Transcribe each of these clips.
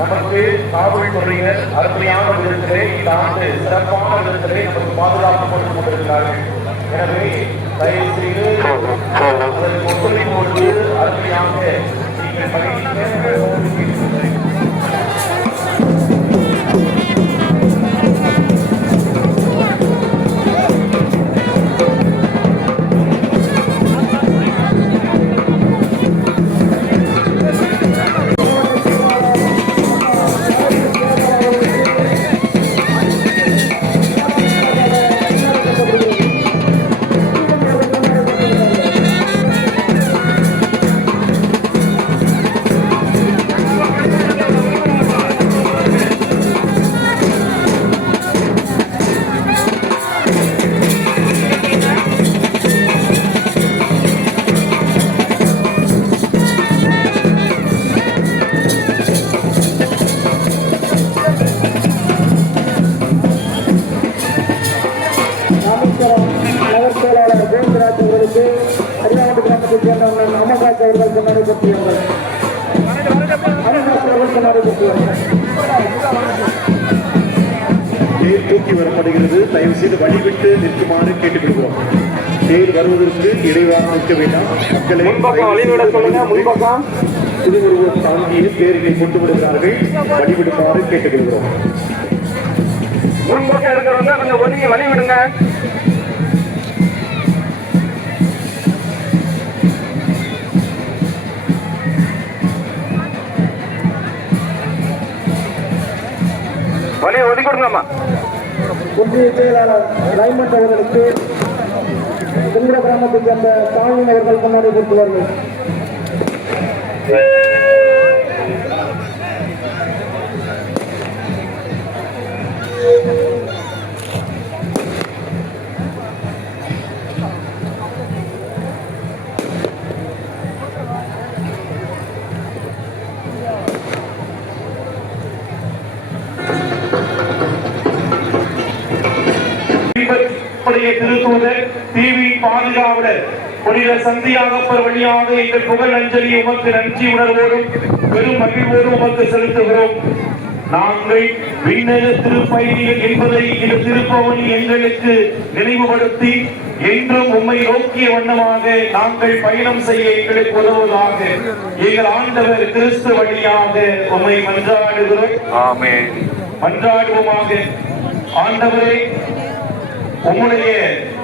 நமக்கு காவல்துறையினர் அருமையான விதத்திலே இந்த ஆண்டு சிறப்பான விதத்திலே நமக்கு பாதுகாப்பு கொடுத்துக் கொண்டிருக்கிறார்கள். எனவே தயவு செய்து அதற்கு ஒத்துழைப்போடு அருமையாக நீங்கள் பயணிக்க. தூக்கி வரப்படுகிறது. தயவு செய்து வழிவிட்டு நிற்குமாறு கேட்டுக்கொள்கிறோம். தேர் வருவதற்கு இடைவாக நிற்க வேண்டாம். மக்களை திருவுருவம் தாங்கிய தேர்களை கொண்டு விடுகிறார்கள். வழிவிடுமாறு கேட்டுக்கொள்கிறோம். முன்பக்கம் இருக்கிறவங்க கொஞ்சம் ஒதுங்கி வழி விடுங்க. வழியை ஒதுக்கி கொடுங்கம்மா. ஒன்றிய செயலாளர் ரைமண்ட் அவர்களுக்கு சுந்தர கிராமத்தை சேர்ந்த ஸ்டாலின் அவர்கள் முன்னாடி கொடுத்துவார்கள். திருத்தூதர் டிவி பாதுகாவலர் புனித சந்தியாகப்பர் வழியாக எங்கள் புகழ் அஞ்சலி உமக்கு நன்றி உணர்வோடும் பெரும் மகிழ்வோடும் உமக்கு செலுத்துகிறோம். நாங்கள் விண்ணக திருப்பயணிகள் என்பதை இந்த திருப்பவனி எங்களுக்கு நினைவுபடுத்தி என்றும் உம்மை நோக்கிய வண்ணமாக நாங்கள் பயணம் செய்ய எங்களுக்கு உதவுவதாக எங்கள் ஆண்டவர் கிறிஸ்து வழியாக உம்மை மன்றாடுகிறோம். ஆமென். மன்றாடுவோமாக. ஆண்டவரே, உம்முடைய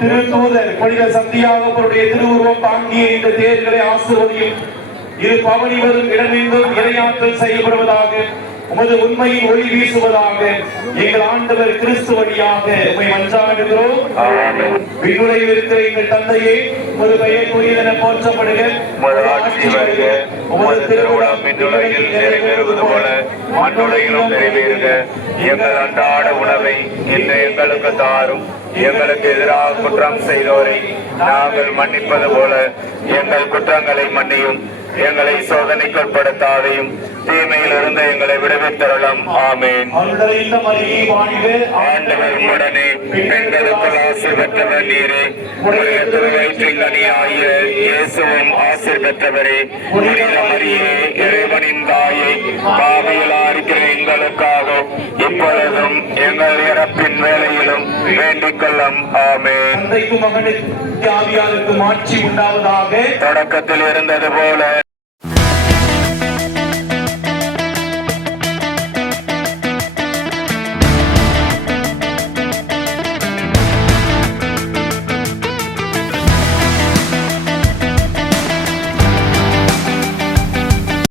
திருத்தூதர் புனித சந்தியாகப்பருடைய திருவுருவம் தாங்கிய இந்த தேர்களை ஆசிர்வதியும். இரு பவனி வரும் இடமெங்கும் இறையாற்றல் செய்யப்படுவதாக, உமது உண்மையின் ஒளி வீசுவதாக எங்கள் ஆண்டவர் கிறிஸ்து வழியாக உம்மை மன்றாடுகிறோம். விண்ணுலகில் இருக்கிற எங்கள் தந்தையே, உமது பெயர் புனிதென போற்றப்படுக. உமது திருவுளம் விண்ணுலகில் நிறைவேறுவது போல மண்ணுலகிலும் நிறைவேறுக. எங்கள் அன்றாட உணவை இன்று எங்களுக்கு தாரும். எங்களுக்கு எதிராக குற்றம் செய்தோரை நாங்கள் மன்னிப்பது போல எங்கள் குற்றங்களை மன்னியும். எங்களை சோதனைக்குட்படுத்தாதையும் தீமையில் இருந்து எங்களை விடுவித்தருளும். ஆமேன். ஆண்டவர் உடனே பெண்களுக்குள் ஆசீர் பெற்றவர் நீரே. உடைய திருவயிற்றின் கனியாகிய இயேசுவும் ஆசீர் பெற்றவரே. புனித மரியே, இறைவனின் தாயை, பாவிகளா இருக்கிற எங்களுக்காக இப்பொழுதும் எங்கள் இறப்பின் வேளையிலும் வேண்டிக் கொள்ளும். ஆமேன். தந்தைக்கும் மகனுக்கும் ஆவியாருக்கும் ஆட்சி உண்டாவதாக. தொடக்கத்தில் இருந்தது போல